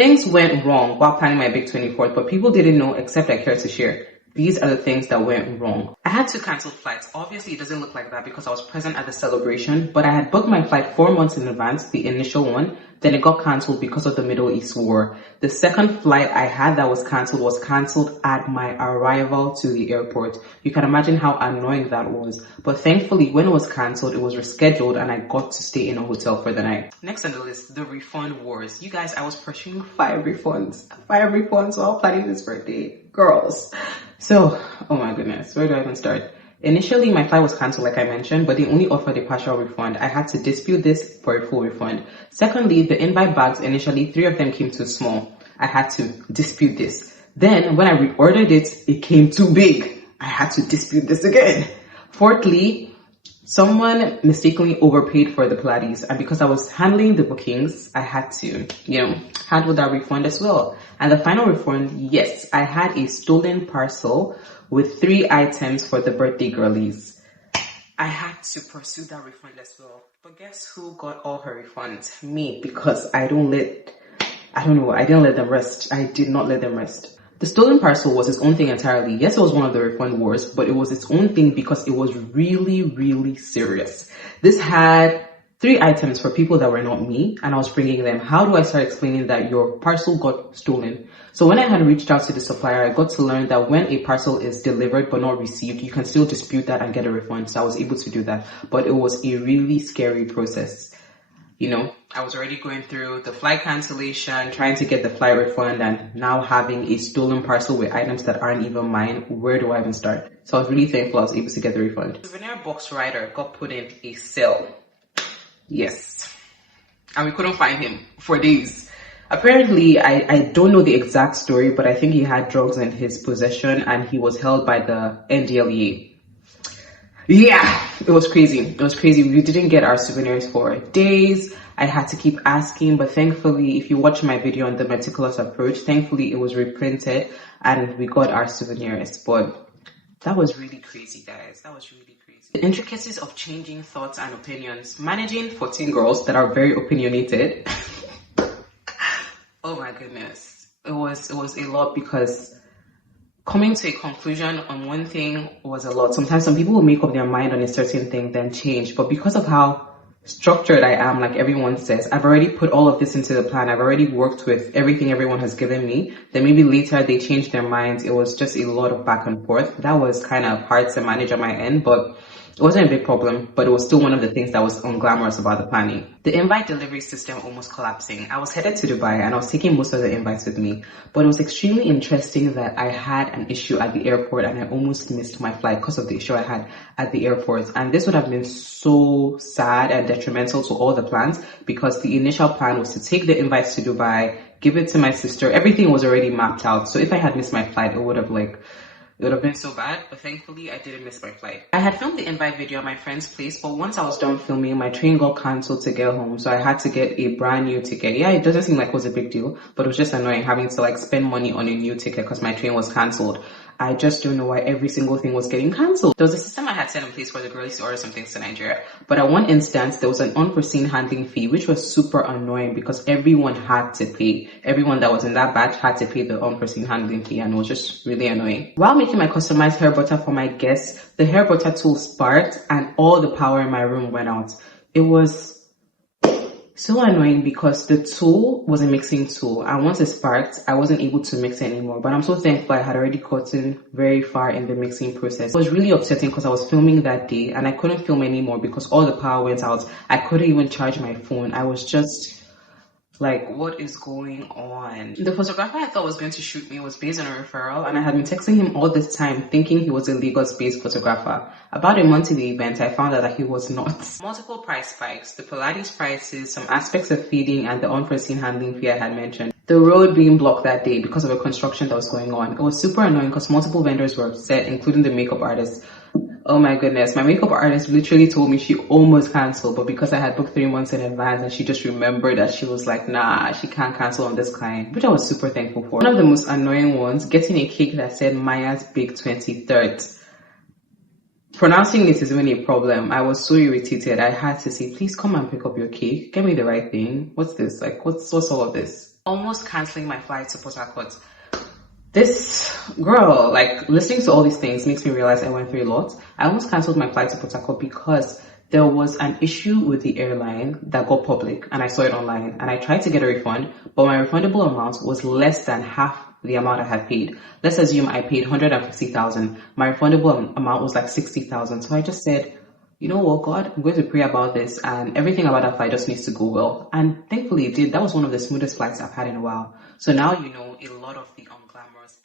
Things went wrong while planning my big 24th, but people didn't know except I cared to share. These are the things that went wrong. I had 2 canceled flights. Obviously, it doesn't look like that because I was present at the celebration, but I had booked my flight 4 months in advance, the initial one. Then it got cancelled because of the Middle East war. The second flight I had that was cancelled at my arrival to the airport. You can imagine how annoying that was. But thankfully, when it was cancelled, it was rescheduled and I got to stay in a hotel for the night. Next on the list, the refund wars. You guys, I was pursuing 5 refunds. 5 refunds while planning this birthday. Girls. So, oh my goodness, where do I even start? Initially, my flight was cancelled, like I mentioned, but they only offered a partial refund. I had to dispute this for a full refund. Secondly, the invite bags, initially, 3 of them came too small. I had to dispute this. Then, when I reordered it, it came too big. I had to dispute this again. Fourthly, someone mistakenly overpaid for the Pilates, and because I was handling the bookings, I had to, handle that refund as well. And the final refund, yes, I had a stolen parcel with 3 items for the birthday girlies. I had to pursue that refund as well. But guess who got all her refunds? Me, because I didn't let them rest. I did not let them rest. The stolen parcel was its own thing entirely. Yes, it was one of the refund wars, but it was its own thing because it was really, really serious. This had 3 items for people that were not me, and I was bringing them. How do I start explaining that your parcel got stolen? So when I had reached out to the supplier, I got to learn that when a parcel is delivered but not received, you can still dispute that and get a refund. So I was able to do that, but it was a really scary process. I was already going through the flight cancellation, trying to get the flight refund, and now having a stolen parcel with items that aren't even mine. Where do I even start? So I was really thankful I was able to get the refund. The souvenir box rider got put in a cell. Yes. And we couldn't find him for days. Apparently, I don't know the exact story, but I think he had drugs in his possession and he was held by the NDLEA. Yeah, it was crazy. It was crazy. We didn't get our souvenirs for days. I had to keep asking, but thankfully, if you watch my video on the meticulous approach, thankfully it was reprinted and we got our souvenirs. But that was really crazy, guys. That was really crazy. The intricacies of changing thoughts and opinions. Managing 14 girls that are very opinionated. Oh my goodness. It was a lot because coming to a conclusion on one thing was a lot. Sometimes some people will make up their mind on a certain thing, then change. But because of how structured I am, like everyone says, I've already put all of this into the plan. I've already worked with everything everyone has given me. Then maybe later they change their minds. It was just a lot of back and forth. That was kind of hard to manage on my end, but it wasn't a big problem, but it was still one of the things that was unglamorous about the planning. The invite delivery system almost collapsing. I was headed to Dubai and I was taking most of the invites with me, but it was extremely interesting that I had an issue at the airport and I almost missed my flight because of the issue I had at the airport. And this would have been so sad and detrimental to all the plans because the initial plan was to take the invites to Dubai, give it to my sister. Everything was already mapped out. So if I had missed my flight, it would have been so bad, but thankfully I didn't miss my flight. I had filmed the invite video at my friend's place, but once I was done filming, my train got cancelled to get home, so I had to get a brand new ticket. Yeah, it doesn't seem like it was a big deal, but it was just annoying having to spend money on a new ticket because my train was cancelled. I just don't know why every single thing was getting cancelled. There was a system I had set in place for the girlies to order some things to Nigeria, but at one instance, there was an unforeseen handling fee, which was super annoying because everyone had to pay. Everyone that was in that batch had to pay the unforeseen handling fee, and it was just really annoying. While making my customized hair butter for my guests, the hair butter tool sparked and all the power in my room went out. It was so annoying because the tool was a mixing tool and once it sparked, I wasn't able to mix anymore. But I'm so thankful I had already gotten very far in the mixing process. It was really upsetting because I was filming that day and I couldn't film anymore because all the power went out. I couldn't even charge my phone. I was just like, what is going on? The photographer I thought was going to shoot me was based on a referral, and I had been texting him all this time thinking he was a Lagos-based photographer. About a month to the event, I found out that he was not. Multiple price spikes, the Pilates prices, some aspects of feeding, and the unforeseen handling fee I had mentioned. The road being blocked that day because of a construction that was going on. It was super annoying because multiple vendors were upset, including the makeup artist. Oh my goodness, my makeup artist literally told me she almost canceled, but because I had booked 3 months in advance and she just remembered that, she was like, nah, she can't cancel on this client, which I was super thankful for. One of the most annoying ones, getting a cake that said Maya's big 23rd. Pronouncing it is even a problem. I was so irritated. I had to say, please come and pick up your cake. Get me the right thing. What's this? What's all of this? almost canceling my flight to Port Harcourt. This girl, like listening to all these things makes me realize I went through a lot. I almost canceled my flight to Port Harcourt because there was an issue with the airline that got public and I saw it online and I tried to get a refund, but my refundable amount was less than half the amount I had paid. Let's assume I paid 150,000. My refundable amount was like 60,000. So I just said, you know what, God, I'm going to pray about this and everything about that flight just needs to go well. And thankfully it did. That was one of the smoothest flights I've had in a while. So now you know a lot of the unglamorous